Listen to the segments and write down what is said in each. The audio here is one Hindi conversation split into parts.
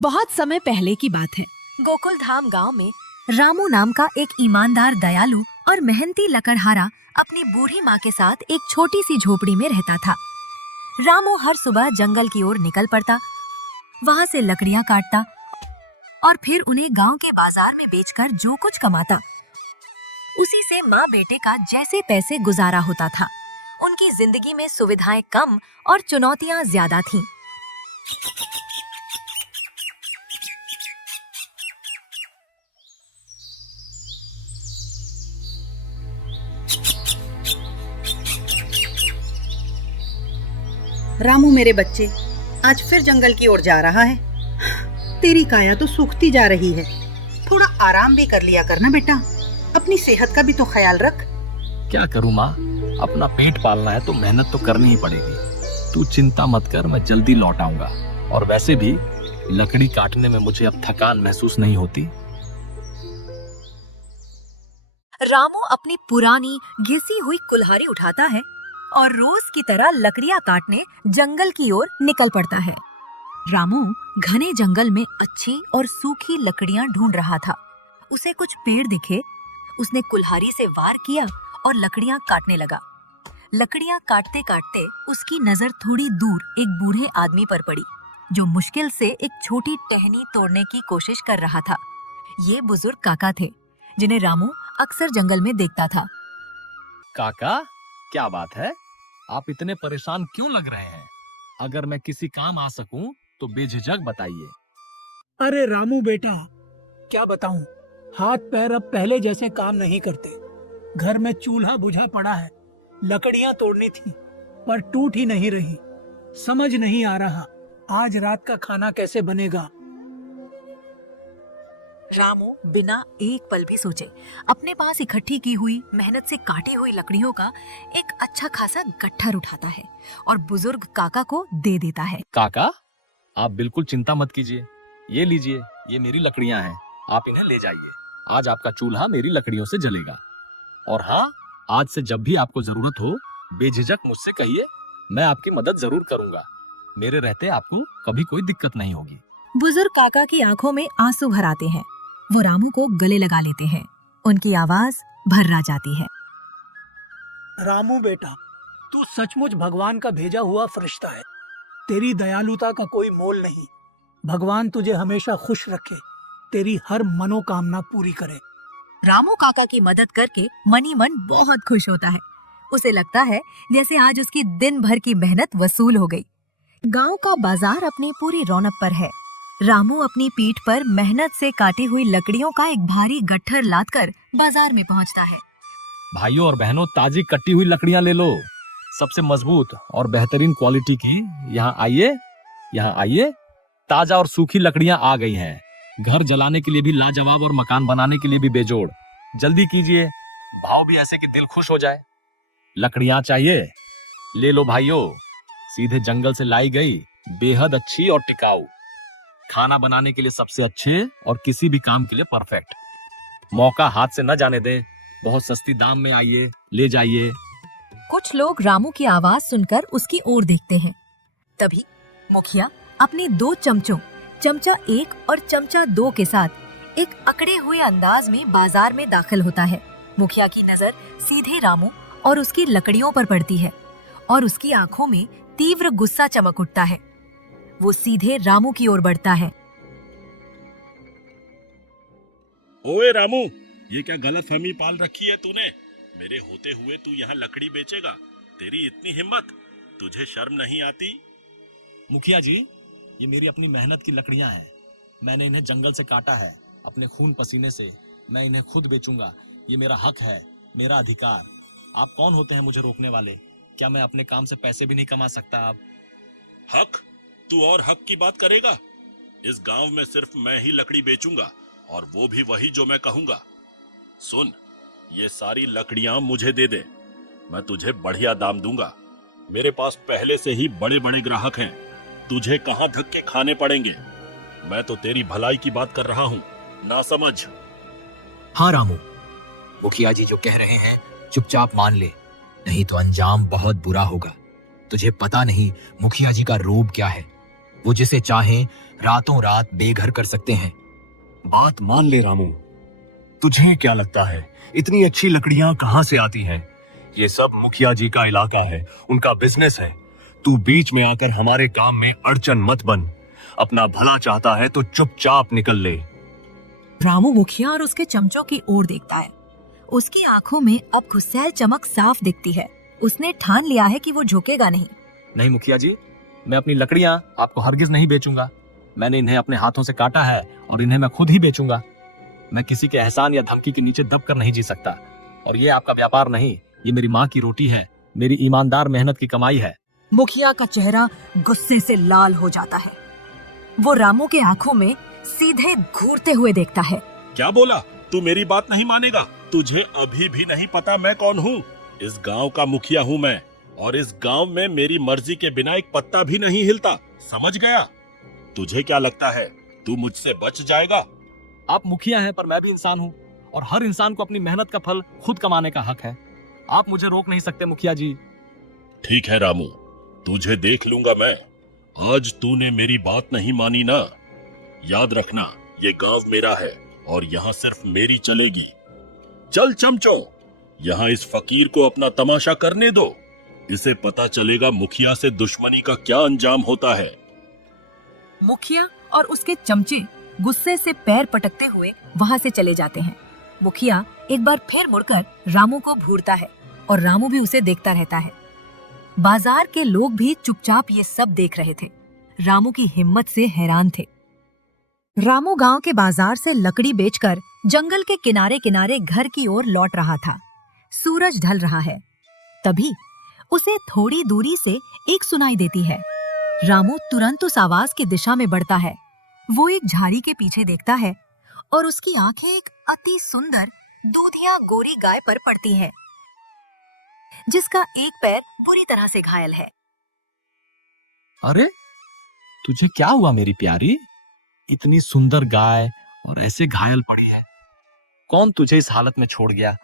बहुत समय पहले की बात है। गोकुल धाम गांव में रामू नाम का एक ईमानदार, दयालु और मेहनती लकड़हारा अपनी बूढ़ी माँ के साथ एक छोटी सी झोपड़ी में रहता था। रामू हर सुबह जंगल की ओर निकल पड़ता, वहाँ से लकड़ियाँ काटता और फिर उन्हें गांव के बाजार में बेचकर जो कुछ कमाता, उसी से माँ बेटे का जैसे तैसे गुजारा होता था। उनकी जिंदगी में सुविधाएं कम और चुनौतियाँ ज्यादा थीं। रामू मेरे बच्चे, आज फिर जंगल की ओर जा रहा है। तेरी काया तो सूखती जा रही है, थोड़ा आराम भी कर लिया करना बेटा, अपनी सेहत का भी तो ख्याल रख। क्या करूँ माँ, अपना पेट पालना है तो मेहनत तो करनी ही पड़ेगी। तू चिंता मत कर, मैं जल्दी लौट आऊंगा। और वैसे भी लकड़ी काटने में मुझे अब थकान महसूस नहीं होती। रामू अपनी पुरानी घिसी हुई कुल्हाड़ी उठाता है और रोज की तरह लकड़ियां काटने जंगल की ओर निकल पड़ता है। रामू घने जंगल में अच्छी और सूखी लकड़ियां ढूंढ रहा था। उसे कुछ पेड़ दिखे, उसने कुल्हाड़ी से वार किया और लकड़ियां काटने लगा। लकड़ियां काटते काटते उसकी नजर थोड़ी दूर एक बूढ़े आदमी पर पड़ी, जो मुश्किल से एक छोटी टहनी तोड़ने की कोशिश कर रहा था। ये बुजुर्ग काका थे, जिन्हें रामू अक्सर जंगल में देखता था। काका, क्या बात है? आप इतने परेशान क्यों लग रहे हैं? अगर मैं किसी काम आ सकूं तो बेझिझक बताइए। अरे रामू बेटा, क्या बताऊं, हाथ पैर अब पहले जैसे काम नहीं करते। घर में चूल्हा बुझा पड़ा है, लकड़ियां तोड़नी थी पर टूट ही नहीं रही। समझ नहीं आ रहा आज रात का खाना कैसे बनेगा। रामू बिना एक पल भी सोचे अपने पास इकट्ठी की हुई, मेहनत से काटी हुई लकड़ियों का एक अच्छा खासा गट्ठर उठाता है और बुजुर्ग काका को दे देता है। काका, आप बिल्कुल चिंता मत कीजिए। ये लीजिए, ये मेरी लकड़ियां हैं, आप इन्हें ले जाइए। आज आपका चूल्हा मेरी लकड़ियों से जलेगा। और हाँ, आज से जब भी आपको जरूरत हो, बेझिझक मुझसे कहिए, मैं आपकी मदद जरूर करूंगा। मेरे रहते आपको कभी कोई दिक्कत नहीं होगी। बुजुर्ग काका की आंखों में आंसू भर आते हैं। वो रामू को गले लगा लेते हैं, उनकी आवाज भर्रा जाती है। रामू बेटा, तू सचमुच भगवान का भेजा हुआ फरिश्ता है। तेरी दयालुता का कोई मोल नहीं। भगवान तुझे हमेशा खुश रखे, तेरी हर मनोकामना पूरी करे। रामू काका की मदद करके मनी मन बहुत खुश होता है। उसे लगता है जैसे आज उसकी दिन भर की मेहनत वसूल हो गई। गांव का बाजार अपनी पूरी रौनक पर है। रामू अपनी पीठ पर मेहनत से काटी हुई लकड़ियों का एक भारी गट्ठर लादकर बाजार में पहुंचता है। भाइयों और बहनों, ताजी कटी हुई लकड़ियां ले लो, सबसे मजबूत और बेहतरीन क्वालिटी की। यहाँ आइए, यहाँ आइए। ताजा और सूखी लकड़ियां आ गई हैं। घर जलाने के लिए भी लाजवाब और मकान बनाने के लिए भी बेजोड़। जल्दी कीजिए, भाव भी ऐसे कि दिल खुश हो जाए। लकड़ियां चाहिए? ले लो भाइयों, सीधे जंगल से लाई गई, बेहद अच्छी और टिकाऊ। खाना बनाने के लिए सबसे अच्छे और किसी भी काम के लिए परफेक्ट। मौका हाथ से न जाने दें। बहुत सस्ती दाम में आइए, ले जाइए। कुछ लोग रामू की आवाज सुनकर उसकी ओर देखते हैं। तभी मुखिया अपने 2 चमचों, चमचा 1 और चमचा 2 के साथ एक अकड़े हुए अंदाज में बाजार में दाखिल होता है। मुखिया की नजर सीधे रामू और उसकी लकड़ियों पर पड़ती है और उसकी आंखों में तीव्र गुस्सा चमक उठता है। वो सीधे रामू की ओर बढ़ता है। ओए रामू, ये क्या गलतफहमी पाल रखी है तूने? मेरे होते हुए तू यहाँ लकड़ी बेचेगा? तेरी इतनी हिम्मत, तुझे शर्म नहीं आती? मुखिया जी, ये मेरी अपनी मेहनत की लकड़ियां हैं। मैंने इन्हें जंगल से काटा है, अपने खून पसीने से। मैं इन्हें खुद बेचूंगा। ये मेरा हक है, मेरा अधिकार। आप कौन होते हैं मुझे रोकने वाले? क्या मैं अपने काम से पैसे भी नहीं कमा सकता? अब हक? तू और हक की बात करेगा? इस गांव में सिर्फ मैं ही लकड़ी बेचूंगा, और वो भी वही जो मैं कहूंगा। सुन, ये सारी लकड़ियां मुझे दे दे, मैं तुझे बढ़िया दाम दूंगा। मेरे पास पहले से ही बड़े बड़े ग्राहक हैं, तुझे कहां धक्के खाने पड़ेंगे। मैं तो तेरी भलाई की बात कर रहा हूं, ना समझ। हाँ रामू, मुखिया जी जो कह रहे हैं चुपचाप मान ले, नहीं तो अंजाम बहुत बुरा होगा। तुझे पता नहीं मुखिया जी का रूप क्या है। वो जिसे चाहें रातों रात बेघर कर सकते हैं। बात मान ले रामू, तुझे क्या लगता है इतनी अच्छी लकड़ियां कहां से आती हैं? ये सब मुखिया जी का इलाका है, उनका बिजनेस है। तू बीच में आकर हमारे काम में अड़चन मत बन। अपना भला चाहता है तो चुपचाप निकल ले। रामू मुखिया और उसके चमचों की ओर देखता है। उसकी आंखों में अब गुस्सैल चमक साफ दिखती है। उसने ठान लिया है कि वो झुकेगा नहीं। नहीं मुखिया जी, मैं अपनी लकड़ियां आपको हरगिज नहीं बेचूंगा। मैंने इन्हें अपने हाथों से काटा है और इन्हें मैं खुद ही बेचूंगा। मैं किसी के एहसान या धमकी के नीचे दबकर नहीं जी सकता। और ये आपका व्यापार नहीं, ये मेरी माँ की रोटी है, मेरी ईमानदार मेहनत की कमाई है। मुखिया का चेहरा गुस्से से लाल हो जाता है। वो रामू के आंखों में सीधे घूरते हुए देखता है। क्या बोला? तू मेरी बात नहीं मानेगा? तुझे अभी भी नहीं पता मैं कौन हूँ? इस गांव का मुखिया हूँ मैं, और इस गांव में मेरी मर्जी के बिना एक पत्ता भी नहीं हिलता। समझ गया? तुझे क्या लगता है तू मुझसे बच जाएगा? आप मुखिया हैं पर मैं भी इंसान हूँ, और हर इंसान को अपनी मेहनत का फल खुद कमाने का हक है। आप मुझे रोक नहीं सकते मुखिया जी। ठीक है रामू, तुझे देख लूंगा मैं। आज तूने मेरी बात नहीं मानी ना? याद रखना, ये गांव मेरा है और यहाँ सिर्फ मेरी चलेगी। चल चमचो, यहाँ इस फकीर को अपना तमाशा करने दो। इसे पता चलेगा मुखिया से दुश्मनी का क्या अंजाम होता है। मुखिया और उसके चमचे गुस्से से पैर पटकते हुए वहां से चले जाते हैं। मुखिया एक बार फिर मुड़कर रामू को घूरता है और रामू भी उसे देखता रहता है। बाजार के लोग भी चुपचाप ये सब देख रहे थे। रामू की हिम्मत से हैरान थे। रामू गांव के बाजार से लकड़ी बेचकर जंगल के किनारे किनारे घर की ओर लौट रहा था। सूरज ढल रहा है। तभी उसे थोड़ी दूरी से एक सुनाई देती है। रामू तुरंत उस आवाज की दिशा में बढ़ता है। वो एक झाड़ी के पीछे देखता है और उसकी आंखें एक अति सुंदर दूधिया गोरी गाय पर पड़ती हैं, जिसका एक पैर बुरी तरह से घायल है। अरे तुझे क्या हुआ मेरी प्यारी? इतनी सुंदर गाय और ऐसे घायल पड़ी है। कौन तुझे इस हालत में छोड़ गया?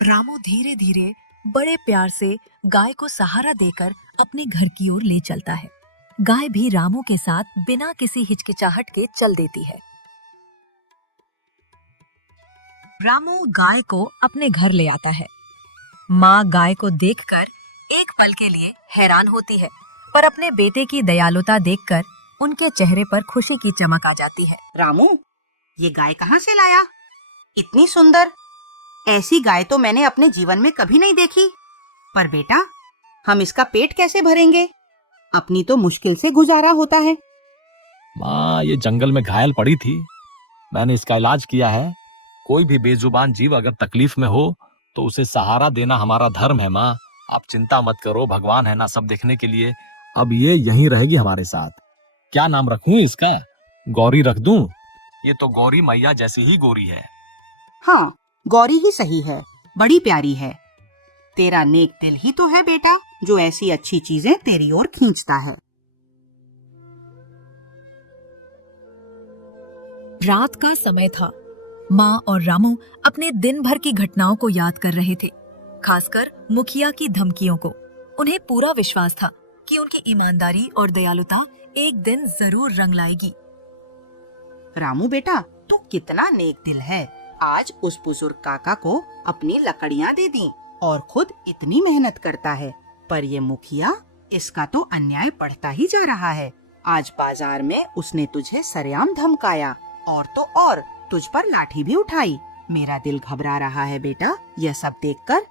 रामू धीरे धीरे बड़े प्यार से गाय को सहारा देकर अपने घर की ओर ले चलता है। गाय भी रामू के साथ बिना किसी हिचकिचाहट के चल देती है। रामू गाय को अपने घर ले आता है। माँ गाय को देखकर एक पल के लिए हैरान होती है, पर अपने बेटे की दयालुता देखकर उनके चेहरे पर खुशी की चमक आ जाती है। रामू, ये गाय कहाँ से लाया? इतनी सुंदर, ऐसी गाय तो मैंने अपने जीवन में कभी नहीं देखी। पर बेटा, हम इसका पेट कैसे भरेंगे? अपनी तो मुश्किल से गुजारा होता है। माँ, ये जंगल में घायल पड़ी थी, मैंने इसका इलाज किया है। कोई भी बेजुबान जीव अगर तकलीफ में हो तो उसे सहारा देना हमारा धर्म है। माँ, आप चिंता मत करो, भगवान है ना सब देखने के लिए। अब ये यहीं रहेगी हमारे साथ। क्या नाम रखूं इसका? गौरी रख दूं? ये तो गौरी मैया जैसी ही गोरी है। हाँ, गौरी ही सही है, बड़ी प्यारी है। तेरा नेक दिल ही तो है बेटा, जो ऐसी अच्छी चीजें तेरी ओर खींचता है। रात का समय था। माँ और रामू अपने दिन भर की घटनाओं को याद कर रहे थे, खासकर मुखिया की धमकियों को। उन्हें पूरा विश्वास था कि उनकी ईमानदारी और दयालुता एक दिन जरूर रंग लाएगी। रामू बेटा, तू कितना नेक दिल है। आज उस बुजुर्ग काका को अपनी लकड़ियाँ दे दी और खुद इतनी मेहनत करता है। पर ये मुखिया, इसका तो अन्याय बढ़ता ही जा रहा है। आज बाजार में उसने तुझे सरेआम धमकाया और तो और तुझ पर लाठी भी उठाई। मेरा दिल घबरा रहा है बेटा, यह सब देखकर।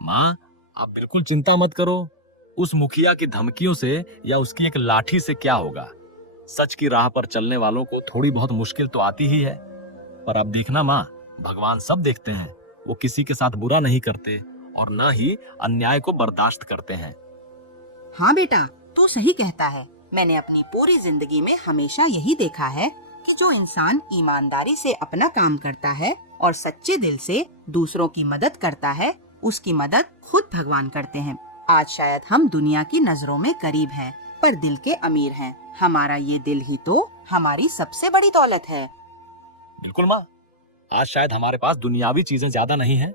माँ, आप बिल्कुल चिंता मत करो। उस मुखिया की धमकियों से या उसकी एक लाठी से क्या होगा? सच की राह पर चलने वालों को थोड़ी बहुत मुश्किल तो आती ही है, पर अब देखना माँ, भगवान सब देखते हैं। वो किसी के साथ बुरा नहीं करते और न ही अन्याय को बर्दाश्त करते हैं। हाँ बेटा, तू सही कहता है। मैंने अपनी पूरी जिंदगी में हमेशा यही देखा है कि जो इंसान ईमानदारी से अपना काम करता है और सच्चे दिल से दूसरों की मदद करता है, उसकी मदद खुद भगवान करते हैं। आज शायद हम दुनिया की नजरों में गरीब हैं, पर दिल के अमीर हैं। हमारा ये दिल ही तो हमारी सबसे बड़ी दौलत है। बिल्कुल माँ, आज शायद हमारे पास दुनियावी चीजें ज्यादा नहीं हैं,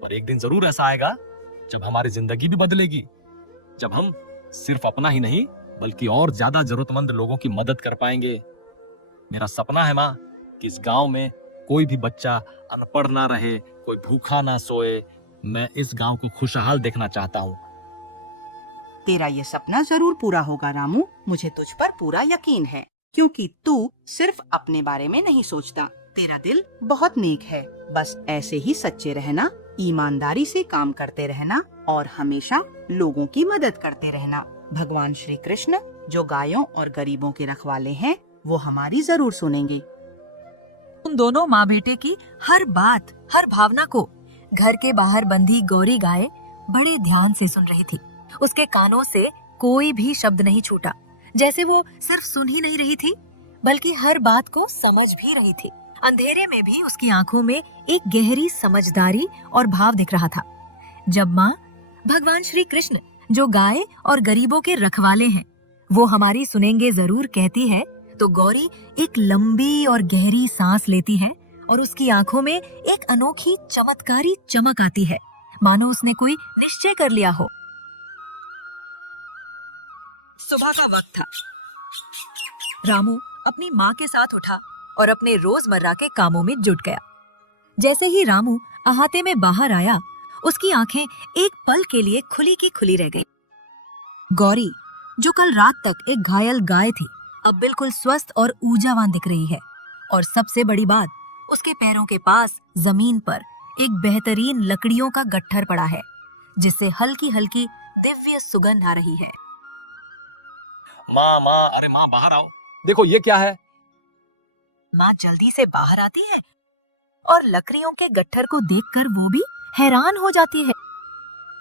पर एक दिन जरूर ऐसा आएगा जब हमारी जिंदगी भी बदलेगी, जब हम सिर्फ अपना ही नहीं बल्कि और ज्यादा जरूरतमंद लोगों की मदद कर पाएंगे। मेरा सपना है माँ कि इस गांव में कोई भी बच्चा अनपढ़ ना रहे, कोई भूखा ना सोए। मैं इस गांव को खुशहाल देखना चाहता हूँ। तेरा ये सपना जरूर पूरा होगा रामू, मुझे तुझ पर पूरा यकीन है, क्योंकि तू सिर्फ अपने बारे में नहीं सोचता। तेरा दिल बहुत नेक है। बस ऐसे ही सच्चे रहना, ईमानदारी से काम करते रहना और हमेशा लोगों की मदद करते रहना। भगवान श्री कृष्ण जो गायों और गरीबों के रखवाले हैं, वो हमारी जरूर सुनेंगे। उन दोनों माँ बेटे की हर बात, हर भावना को घर के बाहर बंधी गौरी गाय बड़े ध्यान से सुन रही थी। उसके कानों से कोई भी शब्द नहीं छूटा, जैसे वो सिर्फ सुन ही नहीं रही थी बल्कि हर बात को समझ भी रही थी। अंधेरे में भी उसकी आंखों में एक गहरी समझदारी और भाव दिख रहा था। जब माँ भगवान श्री कृष्ण जो गाय और गरीबों के रखवाले हैं, वो हमारी सुनेंगे जरूर कहती है, तो गौरी एक लंबी और गहरी सांस लेती है और उसकी आंखों में एक अनोखी चमत्कारी चमक आती है, मानो उसने कोई निश्चय कर लिया हो। सुबह का वक्त था। रामू अपनी माँ के साथ उठा और अपने रोजमर्रा के कामों में जुट गया। जैसे ही रामू अहाते में बाहर आया, उसकी आंखें एक पल के लिए खुली की खुली रह गईं। गौरी जो कल रात तक एक घायल गाय थी, अब बिल्कुल स्वस्थ और ऊर्जावान दिख रही है। और सबसे बड़ी बात, उसके पैरों के पास जमीन पर एक बेहतरीन लकड़ियों का गट्ठर पड़ा है, जिससे हल्की हल्की दिव्य सुगंध आ रही है। माँ माँ, अरे माँ बाहर आओ, देखो ये क्या है। माँ जल्दी से बाहर आती है और लकड़ियों के गट्ठर को देखकर वो भी हैरान हो जाती है।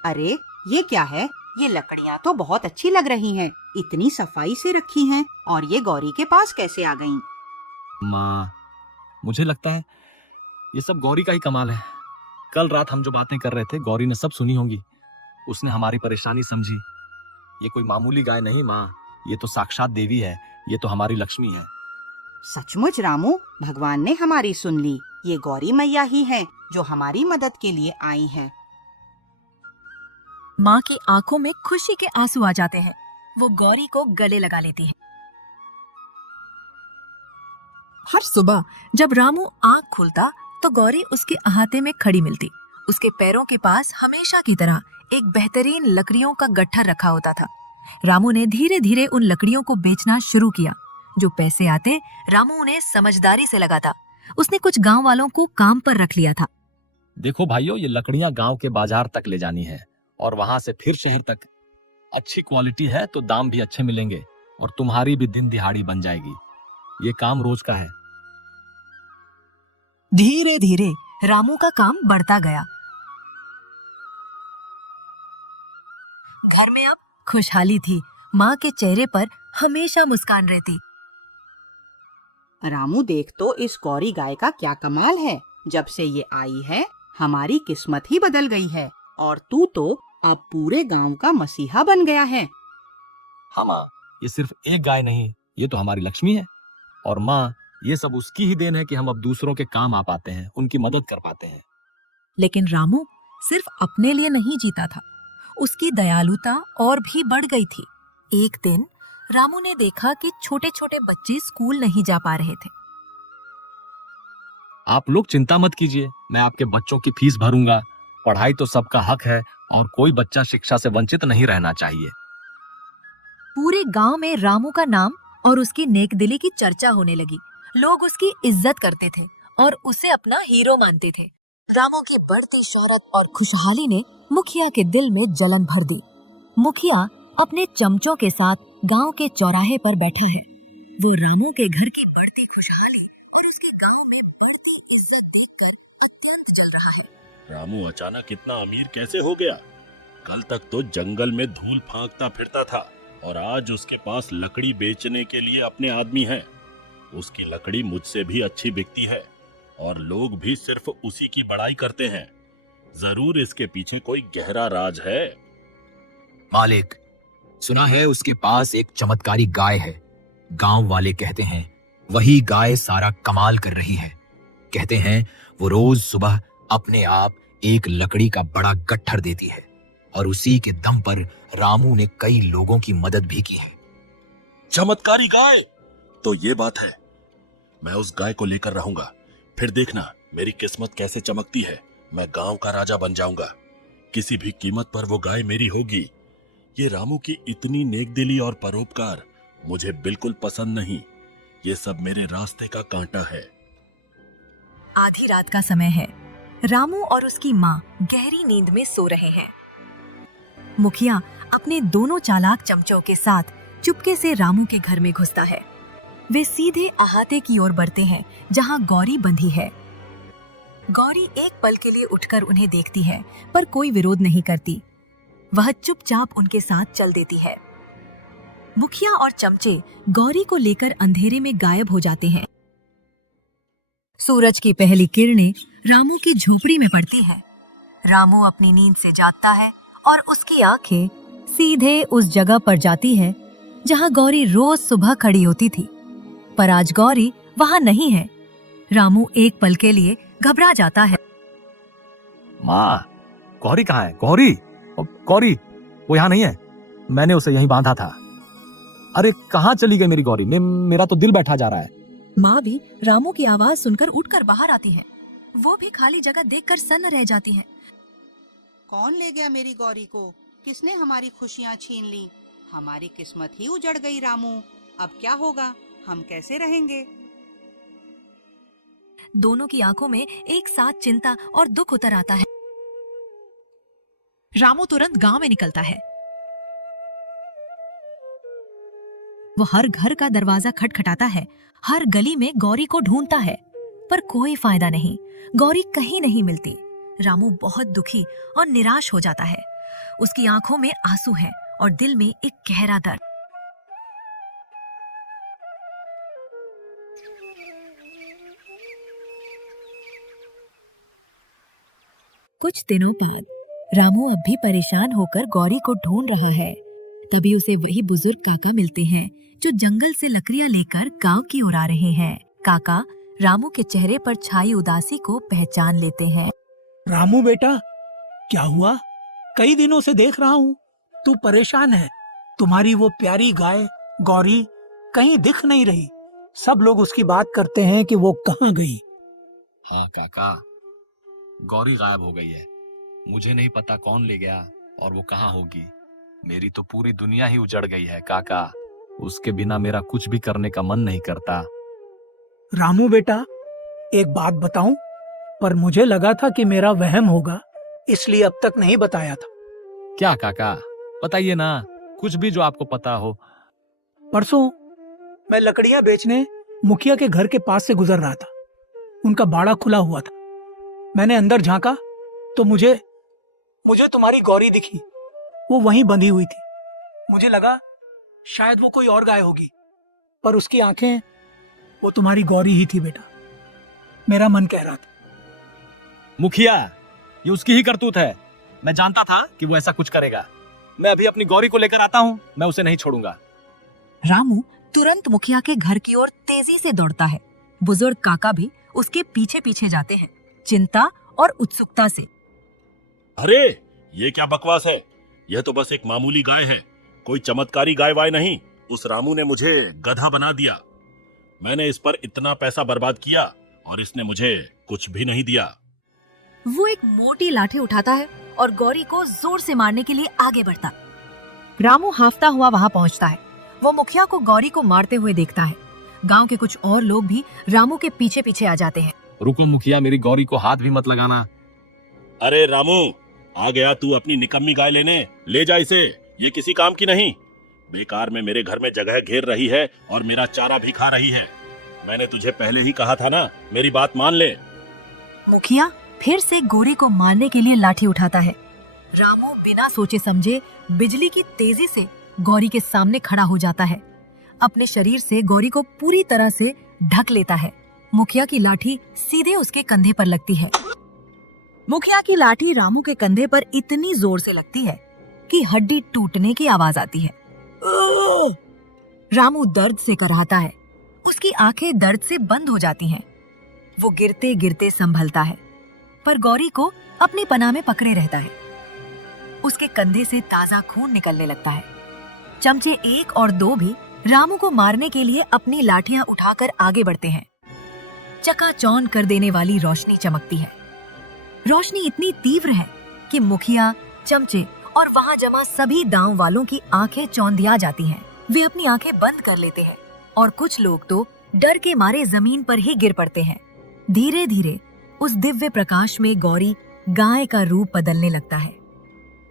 अरे ये क्या है? ये लकड़ियाँ तो बहुत अच्छी लग रही हैं, इतनी सफाई से रखी हैं, और ये गौरी के पास कैसे आ गईं? माँ, मुझे लगता है ये सब गौरी का ही कमाल है। कल रात हम जो बातें कर रहे थे, गौरी ने सब सुनी होंगी। उसने हमारी परेशानी समझी। ये कोई मामूली गाय नहीं माँ, ये तो साक्षात देवी है, ये तो हमारी लक्ष्मी है। सचमुच रामू, भगवान ने हमारी सुन ली। ये गौरी मैया ही है जो हमारी मदद के लिए आई हैं। माँ की आंखों में खुशी के आंसू आ जाते हैं। वो गौरी को गले लगा लेती है। हर सुबह जब रामू आंख खोलता तो गौरी उसके अहाते में खड़ी मिलती। उसके पैरों के पास हमेशा की तरह एक बेहतरीन लकड़ियों का गट्ठर रखा होता था। रामू ने धीरे धीरे उन लकड़ियों को बेचना शुरू किया। जो पैसे आते रामू उन्हें समझदारी से लगाता। उसने कुछ गांव वालों को काम पर रख लिया था। देखो भाइयों, ये लकड़ियां गांव के बाजार तक ले जानी है और वहां से फिर शहर तक। अच्छी क्वालिटी है तो दाम भी अच्छे मिलेंगे और तुम्हारी भी दिन दिहाड़ी बन जाएगी। ये काम रोज का है। धीरे धीरे रामू का काम बढ़ता गया। घर में अब खुशहाली थी। माँ के चेहरे पर हमेशा मुस्कान रहती। रामू देख तो इस गौरी गाय का क्या कमाल है। जब से ये आई है, हमारी किस्मत ही बदल गई है, और तू तो अब पूरे गांव का मसीहा बन गया है। हाँ माँ, ये सिर्फ एक गाय नहीं, ये तो हमारी लक्ष्मी है। और माँ, ये सब उसकी ही देन है कि हम अब दूसरों के काम आ पाते हैं, उनकी मदद कर पाते हैं। लेकिन रामू सिर्फ अपने लिए नहीं जीता था। उसकी दयालुता और भी बढ़ गई थी। एक दिन रामू ने देखा कि छोटे छोटे बच्चे स्कूल नहीं जा पा रहे थे। आप लोग चिंता मत कीजिए, मैं आपके बच्चों की फीस भरूंगा। पढ़ाई तो सबका हक है और कोई बच्चा शिक्षा से वंचित नहीं रहना चाहिए। पूरे गांव में रामू का नाम और उसकी नेकदिली की चर्चा होने लगी। लोग उसकी इज्जत करते थे और उसे अपना हीरो मानते थे। रामू की बढ़ती शोहरत और खुशहाली ने मुखिया के दिल में जलन भर दी। मुखिया अपने चमचों के साथ गांव के चौराहे पर बैठा है। वो रामू के घर की बढ़ती खुशहाली और उसके गांव में बढ़ती इज्जत देखकर चल रहा है। रामू अचानक इतना अमीर कैसे हो गया? कल तक तो जंगल में धूल फांकता फिरता था और आज उसके पास लकड़ी बेचने के लिए अपने आदमी हैं। उसकी लकड़ी मुझसे भी अच्छी बिकती है और लोग भी सिर्फ उसी की बड़ाई करते हैं। जरूर इसके पीछे कोई गहरा राज है। मालिक, सुना है उसके पास एक चमत्कारी गाय है। गांव वाले कहते हैं वही गाय सारा कमाल कर रही है। कहते हैं वो रोज सुबह अपने आप एक लकड़ी का बड़ा गट्ठर देती है और उसी के दम पर रामू ने कई लोगों की मदद भी की है। चमत्कारी गाय। तो ये बात है, मैं उस गाय को लेकर रहूंगा। फिर देखना मेरी किस्मत कैसे चमकती है। मैं गांव का राजा बन जाऊंगा। किसी भी कीमत पर वो गाय मेरी होगी। ये रामू की इतनी नेकदिली और परोपकार मुझे बिल्कुल पसंद नहीं। ये सब मेरे रास्ते का कांटा है। आधी रात का समय है। रामू और उसकी माँ गहरी नींद में सो रहे हैं। मुखिया अपने दोनों चालाक चमचों के साथ चुपके से रामू के घर में घुसता है। वे सीधे अहाते की ओर बढ़ते हैं जहाँ गौरी बंधी है। गौरी एक पल के लिए उठकर उन्हें देखती है, पर कोई विरोध नहीं करती। वह चुपचाप उनके साथ चल देती है। मुखिया और चमचे गौरी को लेकर अंधेरे में गायब हो जाते हैं। सूरज की पहली किरणें रामू की झोपड़ी में पड़ती है। रामू अपनी नींद से जागता है और उसकी आंखें सीधे उस जगह पर जाती है जहां गौरी रोज सुबह खड़ी होती थी। पर आज गौरी वहां नहीं है। रामू एक पल के लिए घबरा जाता है। माँ, गौरी कहाँ है? गौरी, गौरी, वो यहाँ नहीं है। मैंने उसे यहीं बांधा था। अरे कहाँ चली गई मेरी गौरी? मेरा तो दिल बैठा जा रहा है। माँ भी रामू की आवाज सुनकर उठकर बाहर आती है। वो भी खाली जगह देखकर सन्न रह जाती है। कौन ले गया मेरी गौरी को? किसने हमारी खुशियाँ छीन ली? हमारी किस्मत ही उजड़ गई रामू। अब क्या होगा? हम कैसे रहेंगे? दोनों की आंखों में एक साथ चिंता और दुख उतर आता है। रामू तुरंत गांव में निकलता है। वो हर घर का दरवाजा खटखटाता है, हर गली में गौरी को ढूंढता है, पर कोई फायदा नहीं। गौरी कहीं नहीं मिलती। रामू बहुत दुखी और निराश हो जाता है। उसकी आंखों में आंसू हैं और दिल में एक गहरा दर्द। कुछ दिनों बाद रामू अब भी परेशान होकर गौरी को ढूंढ रहा है। तभी उसे वही बुजुर्ग काका मिलते हैं जो जंगल से लकड़ियां लेकर गांव की ओर आ रहे हैं। काका रामू के चेहरे पर छाई उदासी को पहचान लेते हैं। रामू बेटा, क्या हुआ? कई दिनों से देख रहा हूँ तू परेशान है। तुम्हारी वो प्यारी गाय गौरी कहीं दिख नहीं रही। सब लोग उसकी बात करते हैं कि वो कहाँ गई। हाँ काका, गौरी गायब हो गई है। मुझे नहीं पता कौन ले गया और वो कहाँ होगी। मेरी तो पूरी दुनिया ही उजड़ गई है काका। उसके बिना मेरा कुछ भी करने का मन नहीं करता। रामू बेटा, एक बात बताऊं, पर मुझे लगा था कि मेरा वहम होगा, इसलिए अब तक नहीं बताया था। क्या काका? बताइए ना, कुछ भी जो आपको पता हो। परसों मैं लकड़ियां बेचने मुखिया के घर के पास से गुजर रहा था। उनका बाड़ा खुला हुआ था। मैंने अंदर झांका तो मुझे तुम्हारी गौरी दिखी। वो वहीं बंधी हुई थी। मुझे लगा शायद वो कोई और गाय होगी, पर उसकी आंखें वो तुम्हारी गौरी ही थी बेटा। मेरा मन कह रहा था। मुखिया, ये उसकी ही करतूत है। मैं जानता था कि वो ऐसा कुछ करेगा। मैं अभी अपनी गौरी को लेकर आता हूँ। मैं उसे नहीं छोड़ूंगा। रामू तुरंत मुखिया के घर की ओर तेजी से दौड़ता है। बुजुर्ग काका भी उसके पीछे पीछे जाते हैं, चिंता और उत्सुकता से। अरे ये क्या बकवास है? यह तो बस एक मामूली गाय है, कोई चमत्कारी गाय वाय नहीं। उस रामू ने मुझे गधा बना दिया। मैंने इस पर इतना पैसा बर्बाद किया और इसने मुझे कुछ भी नहीं दिया। वो एक मोटी लाठी उठाता है और गौरी को जोर से मारने के लिए आगे बढ़ता। रामू हाफता हुआ वहां पहुंचता है। वो मुखिया को गौरी को मारते हुए देखता है। गांव के कुछ और लोग भी रामू के पीछे पीछे आ जाते हैं। रुको मुखिया, मेरी गौरी को हाथ भी मत लगाना। अरे रामू, आ गया तू अपनी निकम्मी गाय लेने? ले जा इसे, ये किसी काम की नहीं। बेकार में मेरे घर में जगह घेर रही है और मेरा चारा भी खा रही है। मैंने तुझे पहले ही कहा था ना, मेरी बात मान ले। मुखिया फिर से गौरी को मारने के लिए लाठी उठाता है। रामू बिना सोचे समझे बिजली की तेजी से गौरी के सामने खड़ा हो जाता है। अपने शरीर से गौरी को पूरी तरह से ढक लेता है। मुखिया की लाठी सीधे उसके कंधे पर लगती है। मुखिया की लाठी रामू के कंधे पर इतनी जोर से लगती है कि हड्डी टूटने की आवाज आती है। रामू दर्द से कराहता है। उसकी आंखें दर्द से बंद हो जाती हैं। वो गिरते गिरते संभलता है, पर गौरी को अपनी पनाह में पकड़े रहता है। उसके कंधे से ताजा खून निकलने लगता है। चमचे 1 और 2 भी रामू को मारने के लिए अपनी लाठियां उठाकर आगे बढ़ते हैं। चकाचौंध कर देने वाली रोशनी चमकती है। रोशनी इतनी तीव्र है कि मुखिया, चमचे और वहां जमा सभी गांव वालों की आंखें चौंधिया जाती हैं। वे अपनी आंखें बंद कर लेते हैं और कुछ लोग तो डर के मारे जमीन पर ही गिर पड़ते हैं। धीरे धीरे उस दिव्य प्रकाश में गौरी गाय का रूप बदलने लगता है।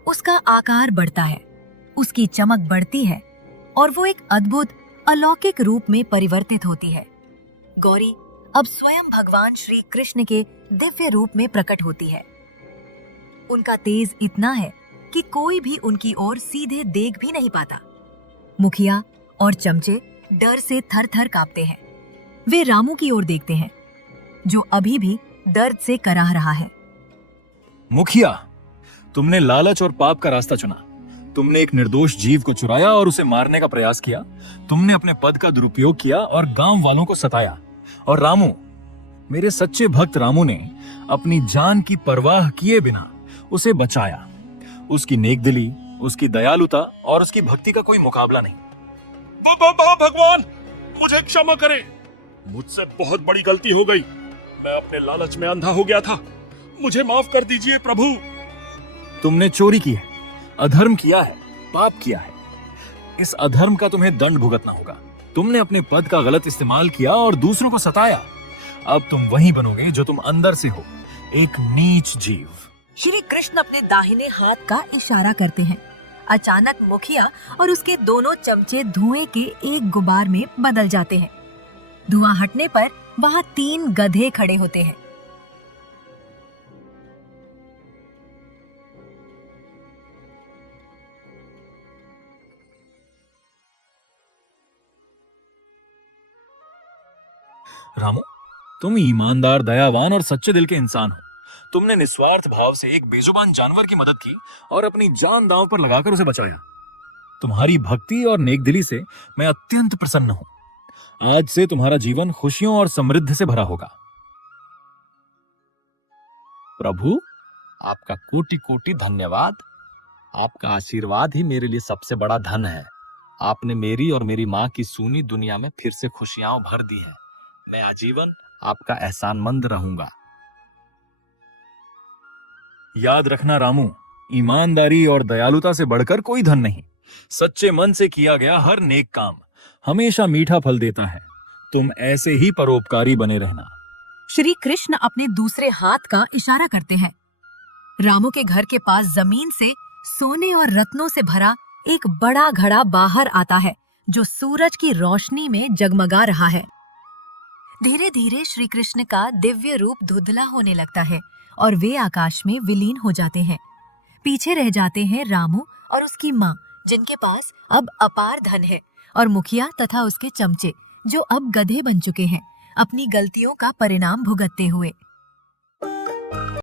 उसका आकार बढ़ता है, उसकी चमक बढ़ती है और वो एक अद्भुत अलौकिक रूप में परिवर्तित होती है। गौरी अब स्वयं भगवान श्री कृष्ण के दिव्य रूप में प्रकट होती है। उनका तेज इतना है कि कोई भी उनकी ओर सीधे देख भी नहीं पाता। मुखिया और चमचे डर से थर-थर कांपते हैं। वे रामू की ओर देखते हैं, जो अभी भी दर्द से कराह रहा है। मुखिया, तुमने लालच और पाप का रास्ता चुना। तुमने एक निर्दोष जीव को चुराया और उसे मारने का प्रयास किया। तुमने अपने पद का दुरुपयोग किया और गांव वालों को सताया। और रामू, मेरे सच्चे भक्त रामू ने अपनी जान की परवाह किए बिना उसे बचाया। उसकी नेकदिली, उसकी दयालुता और उसकी भक्ति का कोई मुकाबला नहीं। भगवान, मुझे क्षमा करें। मुझसे बहुत बड़ी गलती हो गई। मैं अपने लालच में अंधा हो गया था। मुझे माफ कर दीजिए प्रभु। तुमने चोरी की है, अधर्म किया है, पाप किया है। इस अधर्म का तुम्हें दंड भुगतना होगा। तुमने अपने पद का गलत इस्तेमाल किया और दूसरों को सताया। अब तुम वही बनोगे जो तुम अंदर से हो, एक नीच जीव। श्री कृष्ण अपने दाहिने हाथ का इशारा करते हैं। अचानक मुखिया और उसके दोनों चमचे धुएं के एक गुबार में बदल जाते हैं। धुआं हटने पर वहां 3 गधे खड़े होते हैं। रामू, तुम ईमानदार, दयावान और सच्चे दिल के इंसान हो। तुमने निस्वार्थ भाव से एक बेजुबान जानवर की मदद की और अपनी जान दांव पर लगाकर उसे बचाया। तुम्हारी भक्ति और नेकदिली से मैं अत्यंत प्रसन्न हूं। आज से तुम्हारा जीवन खुशियों और समृद्धि से भरा होगा। प्रभु, आपका कोटि कोटि धन्यवाद। आपका आशीर्वाद ही मेरे लिए सबसे बड़ा धन है। आपने मेरी और मेरी माँ की सूनी दुनिया में फिर से खुशियां भर दी हैं। मैं आजीवन आपका एहसानमंद रहूंगा। याद रखना रामू, ईमानदारी और दयालुता से बढ़कर कोई धन नहीं। सच्चे मन से किया गया हर नेक काम हमेशा मीठा फल देता है। तुम ऐसे ही परोपकारी बने रहना। श्री कृष्ण अपने दूसरे हाथ का इशारा करते हैं। रामू के घर के पास जमीन से सोने और रत्नों से भरा एक बड़ा घड़ा बाहर आता है, जो सूरज की रोशनी में जगमगा रहा है। धीरे धीरे श्री कृष्ण का दिव्य रूप धुंधला होने लगता है और वे आकाश में विलीन हो जाते हैं। पीछे रह जाते हैं रामू और उसकी माँ, जिनके पास अब अपार धन है, और मुखिया तथा उसके चमचे, जो अब गधे बन चुके हैं, अपनी गलतियों का परिणाम भुगतते हुए।